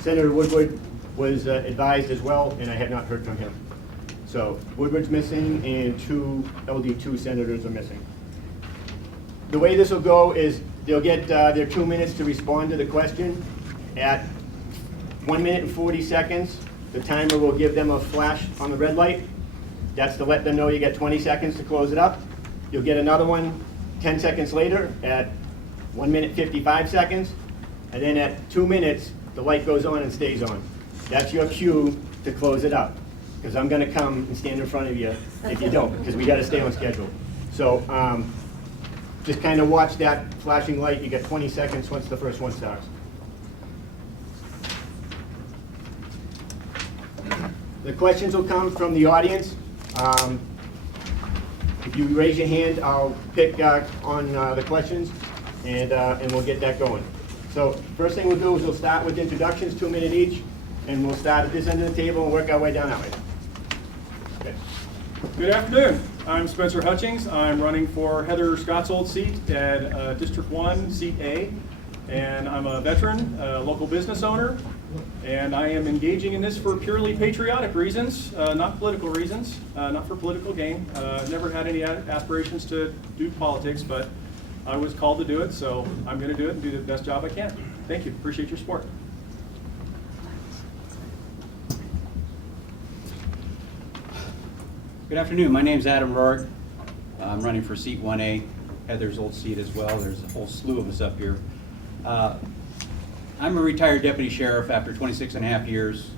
Senator Woodward was advised as well, and I have not heard from him. So Woodward's missing, and two LD2 senators are missing. The way this will go is they'll get their 2 minutes to respond to the question. At 1 minute and 40 seconds, the timer will give them a flash on the red light. That's to let them know you get 20 seconds to close it up. You'll get another one 10 seconds later at 1 minute 55 seconds. And then at 2 minutes, the light goes on and stays on. That's your cue to close it up, because I'm going to come and stand in front of you if you don't, because we got to stay on schedule. So just kind of watch that flashing light. You get 20 seconds once the first one starts. The questions will come from the audience. If you raise your hand, I'll pick on the questions, and we'll get that going. So first thing we'll do is we'll start with introductions, 2 minutes each, and we'll start at this end of the table and work our way down that way. Okay. Good afternoon. I'm Spencer Hutchings. I'm running for Heather Scott's old seat at District 1, Seat A. And I'm a veteran, local business owner, and I am engaging in this for purely patriotic reasons, not political reasons, not for political gain. Never had any aspirations to do politics, but I was called to do it, so I'm going to do it and do the best job I can. Thank you. Appreciate your support. Good afternoon. My name's Adam Rourke. I'm running for Seat 1A, Heather's old seat as well. There's a whole slew of us up here. I'm a retired deputy sheriff after 26 and a half years.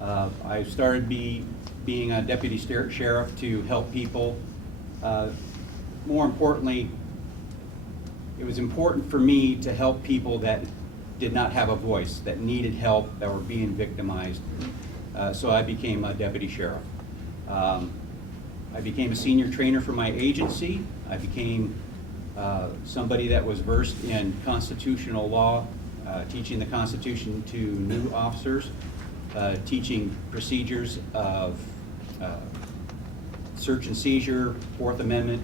I started being a deputy sheriff to help people. More importantly, it was important for me to help people that did not have a voice, that needed help, that were being victimized. So I became a deputy sheriff. I became a senior trainer for my agency. I became somebody that was versed in constitutional law, teaching the Constitution to new officers, teaching procedures of search and seizure, Fourth Amendment,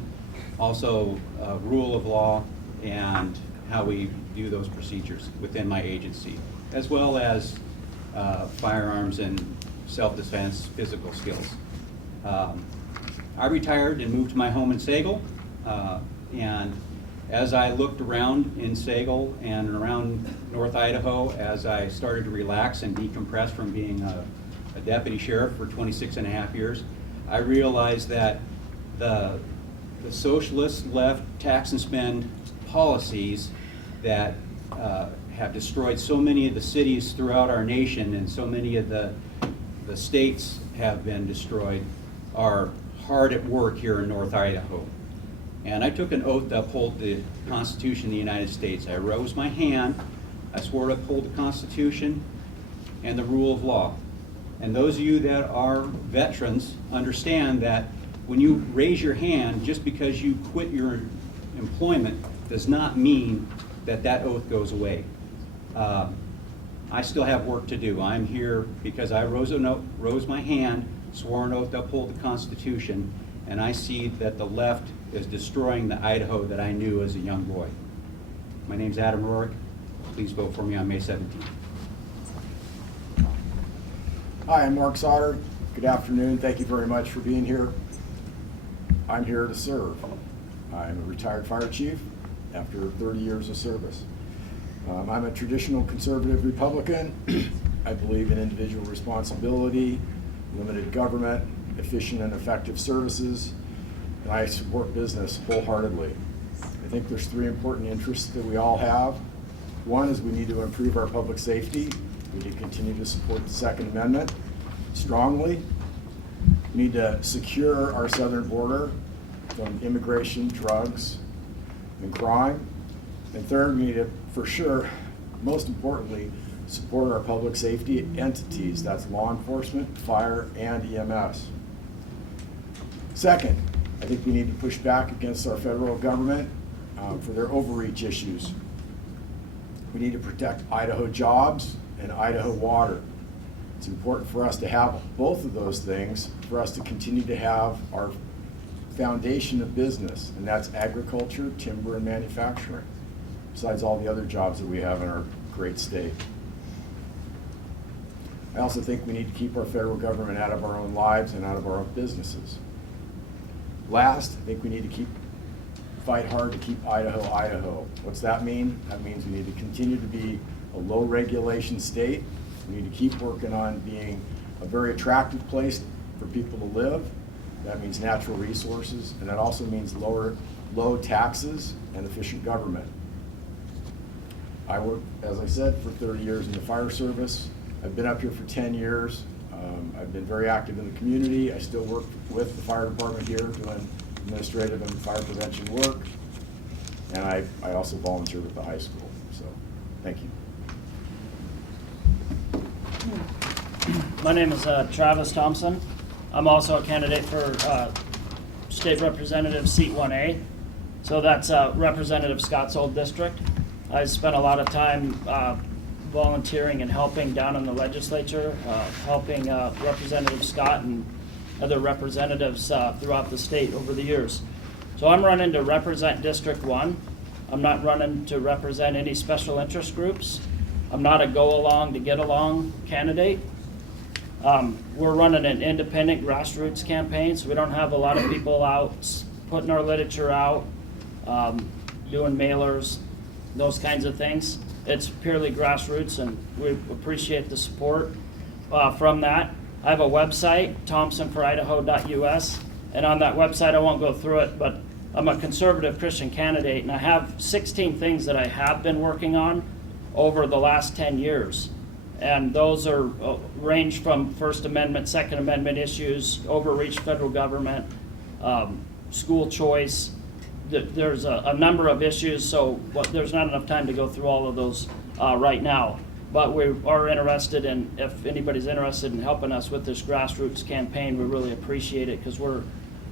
also rule of law, and how we do those procedures within my agency, as well as firearms and self-defense, physical skills. I retired and moved to my home in Sagal, and as I looked around in Sagal and around North Idaho, as I started to relax and decompress from being a deputy sheriff for 26 and a half years, I realized that the socialist left tax and spend policies that have destroyed so many of the cities throughout our nation, and so many of the states have been destroyed, are hard at work here in North Idaho. And I took an oath to uphold the Constitution of the United States. I rose my hand. I swore to uphold the Constitution and the rule of law. And those of you that are veterans understand that when you raise your hand, just because you quit your employment does not mean that that oath goes away. I still have work to do. I'm here because I rose my hand, swore an oath to uphold the Constitution, and I see that the left is destroying the Idaho that I knew as a young boy. My name's Adam Rourke. Please vote for me on May 17th. Hi, I'm Mark Sauter. Good afternoon. Thank you very much for being here. I'm here to serve. I'm a retired fire chief after 30 years of service. I'm a traditional conservative Republican. I believe in individual responsibility, limited government, efficient and effective services, and I support business wholeheartedly. I think there's three important interests that we all have. One is we need to improve our public safety. We need to continue to support the Second Amendment strongly. We need to secure our southern border from immigration, drugs, and crime. And third, we need to, for sure, most importantly, support our public safety entities. That's law enforcement, fire, and EMS. Second, I think we need to push back against our federal government for their overreach issues. We need to protect Idaho jobs and Idaho water. It's important for us to have both of those things, for us to continue to have our foundation of business, and that's agriculture, timber, and manufacturing, besides all the other jobs that we have in our great state. I also think we need to keep our federal government out of our own lives and out of our own businesses. Last, I think we need to fight hard to keep Idaho, Idaho. What's that mean? That means we need to continue to be a low regulation state. We need to keep working on being a very attractive place for people to live. That means natural resources, and that also means low taxes and efficient government. I worked, as I said, for 30 years in the fire service. I've been up here for 10 years. I've been very active in the community. I still work with the fire department here doing administrative and fire prevention work. And I also volunteer with the high school. So, thank you. My name is Travis Thompson. I'm also a candidate for State Representative Seat 1A. So that's Representative Scott's old district. I spent a lot of time volunteering and helping down in the legislature, helping Representative Scott and other representatives throughout the state over the years. So I'm running to represent District 1. I'm not running to represent any special interest groups. I'm not a go-along to get-along candidate. We're running an independent grassroots campaign, so we don't have a lot of people out putting our literature out, doing mailers, those kinds of things. It's purely grassroots, and we appreciate the support from that. I have a website, thompsonforidaho.us, and on that website, I won't go through it, but I'm a conservative Christian candidate, and I have 16 things that I have been working on over the last 10 years. And those are range from First Amendment, Second Amendment issues, overreach federal government, school choice. There's a number of issues, so there's not enough time to go through all of those right now. But we are interested in, if anybody's interested in helping us with this grassroots campaign, we really appreciate it, because we're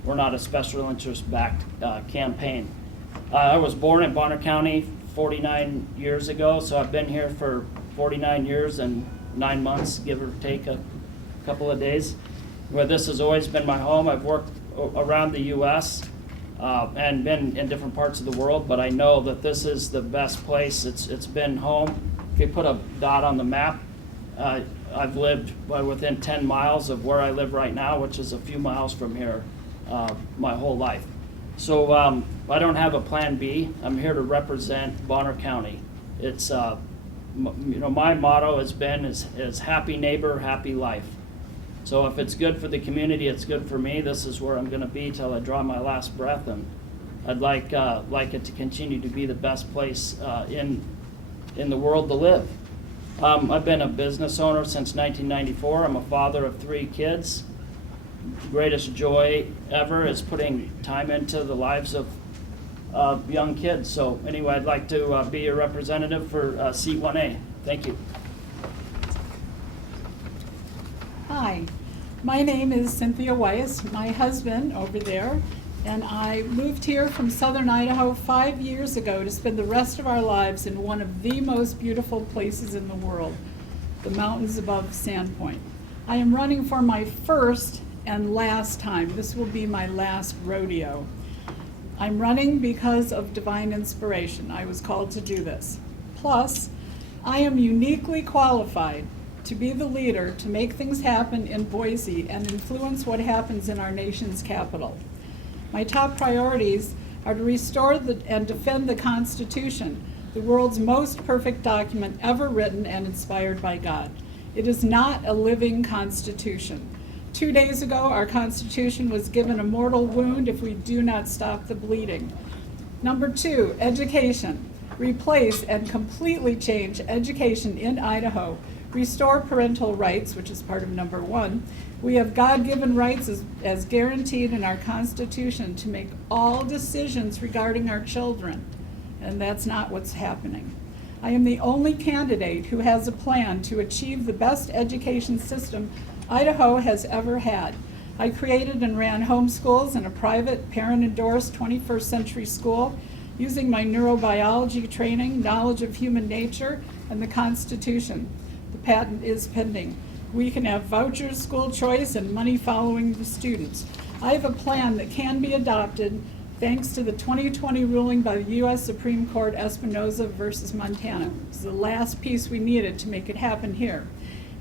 not a special interest-backed campaign. I was born in Bonner County 49 years ago, so I've been here for 49 years and 9 months, give or take a couple of days. Well, this has always been my home. I've worked around the U.S. And been in different parts of the world, but I know that this is the best place. It's been home. If you put a dot on the map, I've lived within 10 miles of where I live right now, which is a few miles from here, my whole life. So I don't have a plan B. I'm here to represent Bonner County. It's my motto has been is happy neighbor, happy life. So if it's good for the community, it's good for me. This is where I'm going to be till I draw my last breath, and I'd like it to continue to be the best place in the world to live. I've been a business owner since 1994. I'm a father of 3 kids. Greatest joy ever is putting time into the lives of young kids. So anyway, I'd like to be a representative for Seat 1A. Thank you. Hi, my name is Cynthia Weiss, my husband over there, and I moved here from southern Idaho 5 years ago to spend the rest of our lives in one of the most beautiful places in the world, the mountains above Sandpoint. I am running for my first and last time. This will be my last rodeo. I'm running because of divine inspiration. I was called to do this. Plus, I am uniquely qualified to be the leader to make things happen in Boise and influence what happens in our nation's capital. My top priorities are to restore and defend the Constitution, the world's most perfect document ever written and inspired by God. It is not a living Constitution. 2 days ago, our Constitution was given a mortal wound if we do not stop the bleeding. Number 2, education. Replace and completely change education in Idaho. Restore parental rights, which is part of number 1. We have God-given rights as guaranteed in our Constitution to make all decisions regarding our children, and that's not what's happening. I am the only candidate who has a plan to achieve the best education system Idaho has ever had. I created and ran homeschools in a private, parent-endorsed 21st century school using my neurobiology training, knowledge of human nature, and the Constitution. The patent is pending. We can have vouchers, school choice, and money following the students. I have a plan that can be adopted thanks to the 2020 ruling by the U.S. Supreme Court, Espinoza versus Montana. It's the last piece we needed to make it happen here.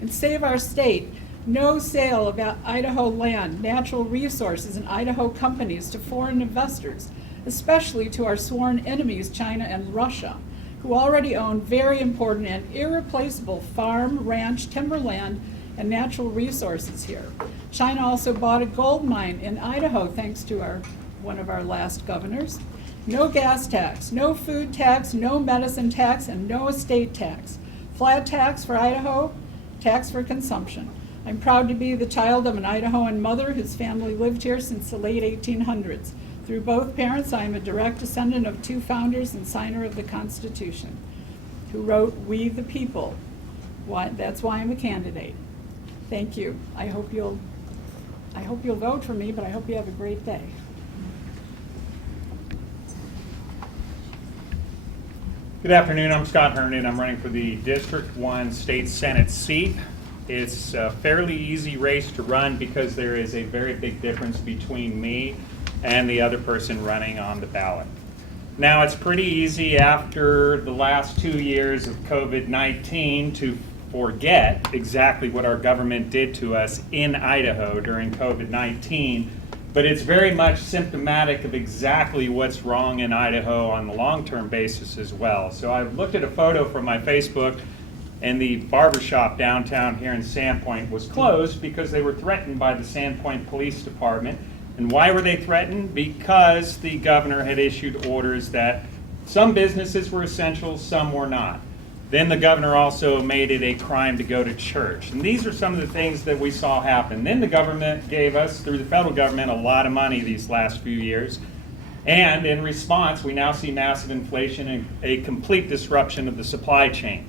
and save our state. No sale of Idaho land, natural resources, and Idaho companies to foreign investors, especially to our sworn enemies, China and Russia, who already own very important and irreplaceable farm, ranch, timberland, and natural resources here. China also bought a gold mine in Idaho, thanks to one of our last governors. No gas tax, no food tax, no medicine tax, and no estate tax. Flat tax for Idaho, tax for consumption. I'm proud to be the child of an Idahoan mother whose family lived here since the late 1800s. Through both parents, I am a direct descendant of two founders and signer of the Constitution, who wrote, "We the people." That's why I'm a candidate. Thank you. I hope you'll vote for me, but I hope you have a great day. Good afternoon, I'm Scott Herndon. I'm running for the District 1 State Senate seat. It's a fairly easy race to run because there is a very big difference between me and the other person running on the ballot. Now, it's pretty easy after the last 2 years of COVID-19 to forget exactly what our government did to us in Idaho during COVID-19, but it's very much symptomatic of exactly what's wrong in Idaho on the long-term basis as well. So I've looked at a photo from my Facebook, and the barbershop downtown here in Sandpoint was closed because they were threatened by the Sandpoint Police Department. And why were they threatened? Because the governor had issued orders that some businesses were essential, some were not. Then the governor also made it a crime to go to church. And these are some of the things that we saw happen. Then the government gave us, through the federal government, a lot of money these last few years. And in response, we now see massive inflation and a complete disruption of the supply chain.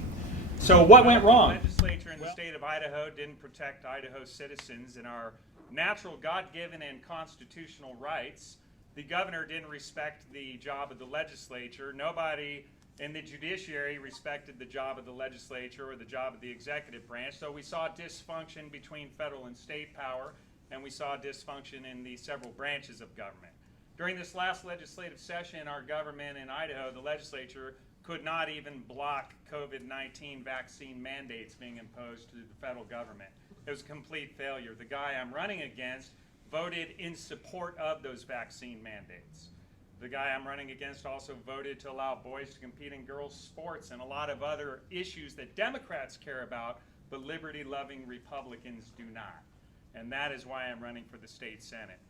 So what went wrong? The legislature in the state of Idaho didn't protect Idaho citizens and our natural, God-given, and constitutional rights. The governor didn't respect the job of the legislature. Nobody in the judiciary respected the job of the legislature or the job of the executive branch. So we saw dysfunction between federal and state power, and we saw dysfunction in the several branches of government. During this last legislative session, our government in Idaho, the legislature, could not even block COVID-19 vaccine mandates being imposed to the federal government. It was a complete failure. The guy I'm running against voted in support of those vaccine mandates. The guy I'm running against also voted to allow boys to compete in girls' sports and a lot of other issues that Democrats care about, but liberty-loving Republicans do not. And that is why I'm running for the state Senate.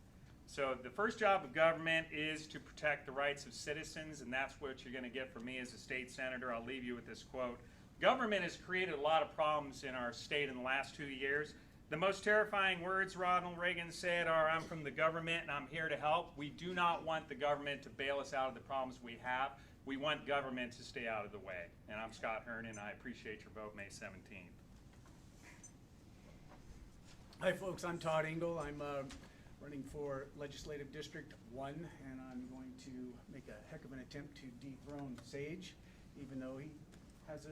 So the first job of government is to protect the rights of citizens, and that's what you're going to get from me as a state senator. I'll leave you with this quote. Government has created a lot of problems in our state in the last 2 years. The most terrifying words Ronald Reagan said are, "I'm from the government and I'm here to help." We do not want the government to bail us out of the problems we have. We want government to stay out of the way. And I'm Scott Herndon. I appreciate your vote May 17th. Hi folks, I'm Todd Engel. I'm running for Legislative District 1, and I'm going to make a heck of an attempt to dethrone Sage, even though he has a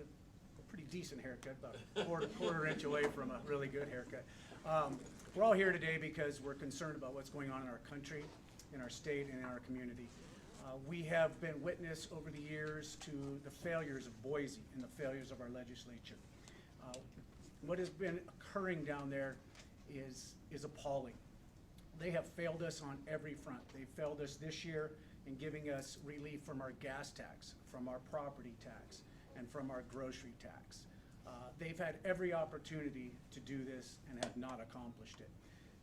pretty decent haircut, about a quarter inch away from a really good haircut. We're all here today because we're concerned about what's going on in our country, in our state, and in our community. We have been witness over the years to the failures of Boise and the failures of our legislature. What has been occurring down there is appalling. They have failed us on every front. They failed us this year in giving us relief from our gas tax, from our property tax, and from our grocery tax. They've had every opportunity to do this and have not accomplished it.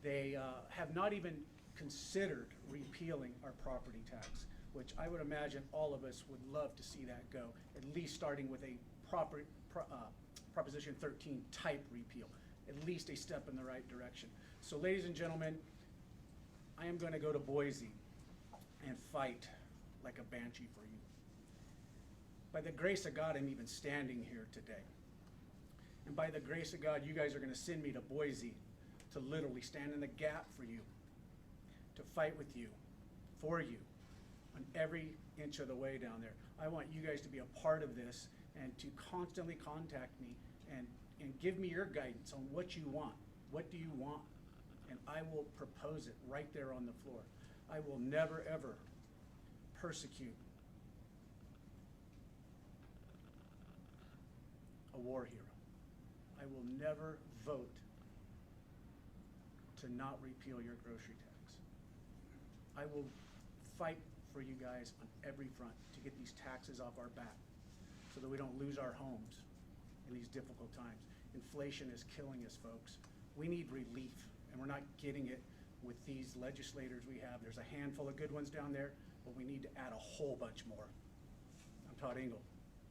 They have not even considered repealing our property tax, which I would imagine all of us would love to see that go, at least starting with a Proposition 13 type repeal, at least a step in the right direction. So ladies and gentlemen, I am going to go to Boise and fight like a banshee for you. By the grace of God, I'm even standing here today. And by the grace of God, you guys are going to send me to Boise to literally stand in the gap for you, to fight with you, for you, on every inch of the way down there. I want you guys to be a part of this and to constantly contact me and give me your guidance on what you want. What do you want? And I will propose it right there on the floor. I will never, ever persecute a war hero. I will never vote to not repeal your grocery tax. I will fight for you guys on every front to get these taxes off our back so that we don't lose our homes in these difficult times. Inflation is killing us, folks. We need relief, and we're not getting it with these legislators we have. There's a handful of good ones down there, but we need to add a whole bunch more. I'm Todd Engel.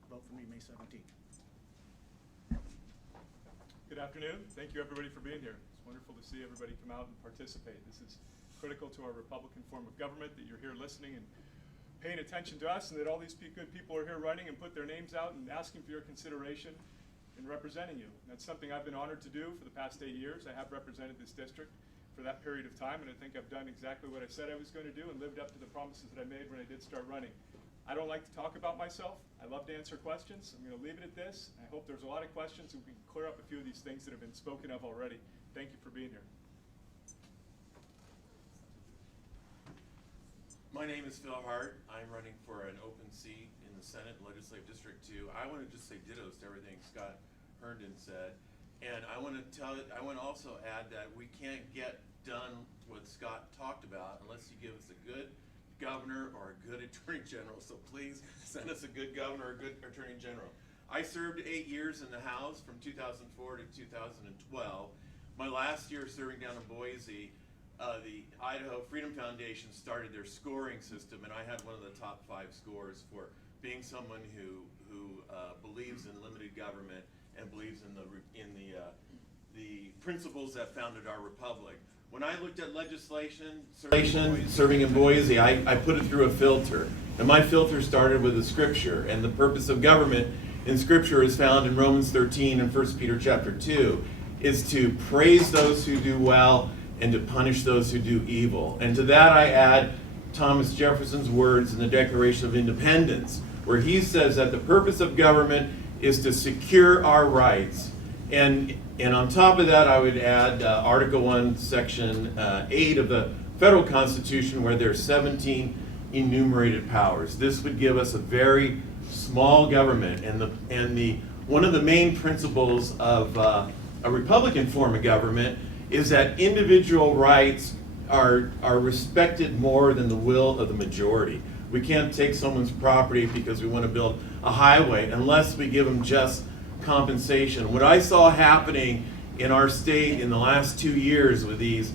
Vote for me May 17th. Good afternoon. Thank you, everybody, for being here. It's wonderful to see everybody come out and participate. This is critical to our Republican form of government, that you're here listening and paying attention to us, and that all these good people are here running and put their names out and asking for your consideration and representing you. And that's something I've been honored to do for the past 8 years. I have represented this district for that period of time, and I think I've done exactly what I said I was going to do and lived up to the promises that I made when I did start running. I don't like to talk about myself. I love to answer questions. I'm going to leave it at this. I hope there's a lot of questions and we can clear up a few of these things that have been spoken of already. Thank you for being here. My name is Phil Hart. I'm running for an open seat in the Senate Legislative District 2. I want to just say dittos to everything Scott Herndon said. And I want to also add that we can't get done what Scott talked about unless you give us a good governor or a good attorney general. So please send us a good governor or a good attorney general. I served 8 years in the House from 2004 to 2012. My last year serving down in Boise, the Idaho Freedom Foundation started their scoring system, and I had one of the top 5 scores for being someone who believes in limited government and believes in the principles that founded our republic. When I looked at legislation serving in Boise, I put it through a filter. And my filter started with the scripture. And the purpose of government in scripture is found in Romans 13 and 1 Peter chapter 2, is to praise those who do well and to punish those who do evil. And to that I add Thomas Jefferson's words in the Declaration of Independence, where he says that the purpose of government is to secure our rights. And on top of that, I would add Article 1, Section 8 of the Federal Constitution, where there's 17 enumerated powers. This would give us a very small government. And one of the main principles of a Republican form of government is that individual rights are respected more than the will of the majority. We can't take someone's property because we want to build a highway unless we give them just compensation. What I saw happening in our state in the last 2 years with these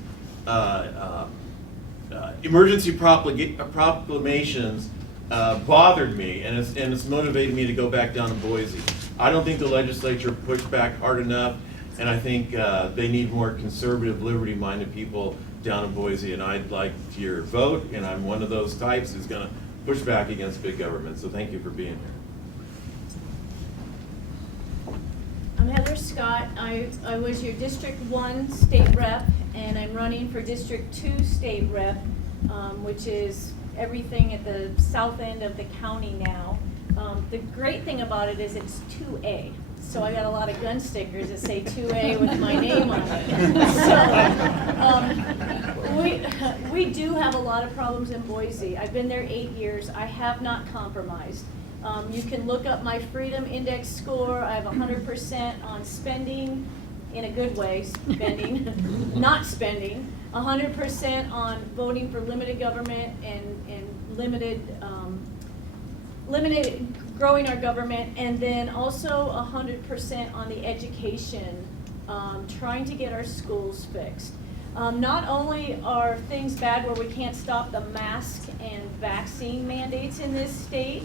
emergency proclamations bothered me, and it's motivated me to go back down to Boise. I don't think the legislature pushed back hard enough, and I think they need more conservative, liberty-minded people down in Boise, and I'd like your vote, and I'm one of those types who's going to push back against big government, so thank you for being here. I'm Heather Scott. I was your District 1 state rep, and I'm running for District 2 state rep, which is everything at the south end of the county now. The great thing about it is it's 2A. So I got a lot of gun stickers that say 2A with my name on it. So we do have a lot of problems in Boise. I've been there 8 years. I have not compromised. You can look up my Freedom Index score. I have 100% on spending, in a good way, spending, not spending. 100% on voting for limited government and limited growing our government, and then also 100% on the education, trying to get our schools fixed. Not only are things bad where we can't stop the mask and vaccine mandates in this state,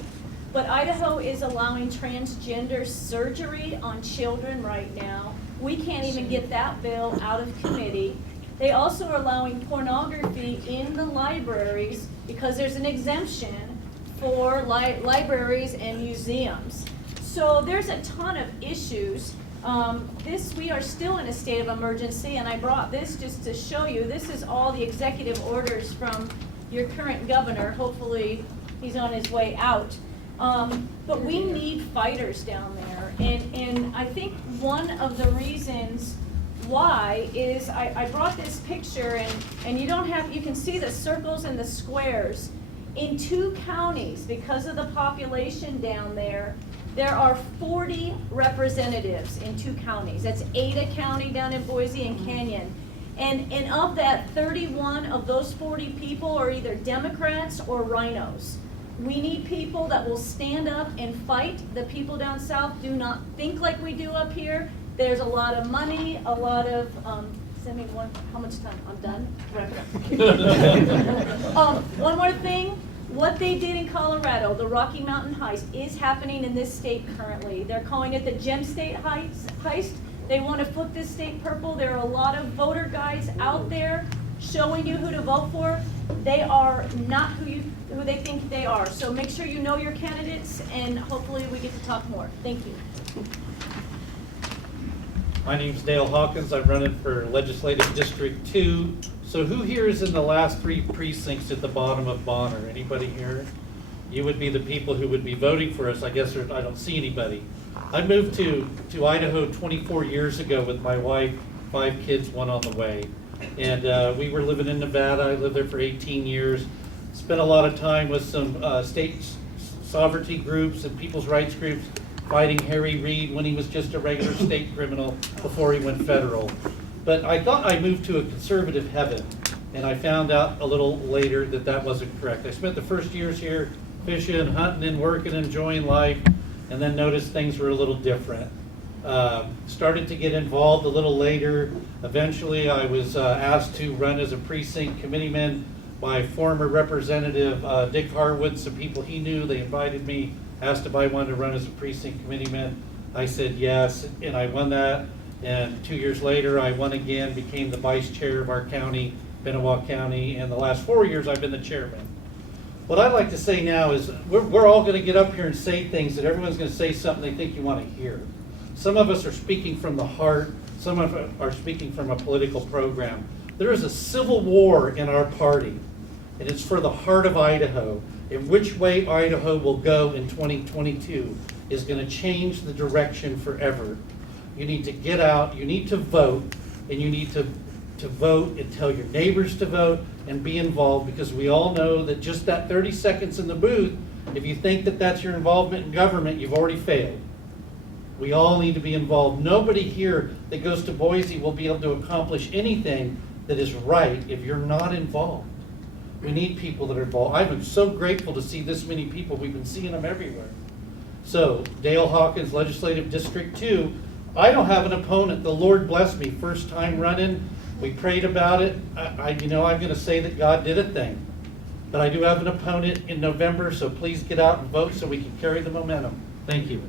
but Idaho is allowing transgender surgery on children right now. We can't even get that bill out of committee. They also are allowing pornography in the libraries because there's an exemption for libraries and museums. So there's a ton of issues. We are still in a state of emergency, and I brought this just to show you. This is all the executive orders from your current governor. Hopefully he's on his way out. But we need fighters down there. And I think one of the reasons why is I brought this picture, and you can see the circles and the squares. In 2 counties, because of the population down there, There are 40 representatives in 2 counties. That's Ada County down in Boise and Canyon. And of that, 31 of those 40 people are either Democrats or rhinos. We need people that will stand up and fight. The people down south do not think like we do up here. There's a lot of money, a lot of, send me one, how much time? I'm done? Wrap it up. One more thing. What they did in Colorado, the Rocky Mountain heist, is happening in this state currently. They're calling it the Gem State heist. They want to flip this state purple. There are a lot of voter guides out there showing you who to vote for. They are not who they think they are. So make sure you know your candidates, and hopefully we get to talk more. Thank you. My name's Dale Hawkins. I'm running for Legislative District 2. So who here is in the last 3 precincts at the bottom of Bonner? Anybody here? You would be the people who would be voting for us. I guess I don't see anybody. I moved to Idaho 24 years ago with my wife, 5 kids, 1 on the way. And we were living in Nevada. I lived there for 18 years. Spent a lot of time with some state sovereignty groups and people's rights groups fighting Harry Reid when he was just a regular state criminal before he went federal. But I thought I moved to a conservative heaven, and I found out a little later that that wasn't correct. I spent the first years here fishing, hunting, and working, enjoying life, and then noticed things were a little different. Started to get involved a little later. Eventually, I was asked to run as a precinct committeeman by former Representative Dick Harwood. Some people he knew, they invited me, asked if I wanted to run as a precinct committeeman. I said yes, and I won that. And 2 years later, I won again, became the vice chair of our county, Benoit County, and the last 4 years, I've been the chairman. What I'd like to say now is we're all going to get up here and say things that everyone's going to say something they think you want to hear. Some of us are speaking from the heart. Some of us are speaking from a political program. There is a civil war in our party, and it's for the heart of Idaho. And which way Idaho will go in 2022 is going to change the direction forever. You need to get out, you need to vote, and you need to vote and tell your neighbors to vote and be involved, because we all know that just that 30 seconds in the booth, if you think that that's your involvement in government, you've already failed. We all need to be involved. Nobody here that goes to Boise will be able to accomplish anything that is right if you're not involved. We need people that are involved. I've been so grateful to see this many people. We've been seeing them everywhere. So, Dale Hawkins, Legislative District 2. I don't have an opponent. The Lord bless me. First time running. We prayed about it. I'm going to say that God did a thing. But I do have an opponent in November, so please get out and vote so we can carry the momentum. Thank you.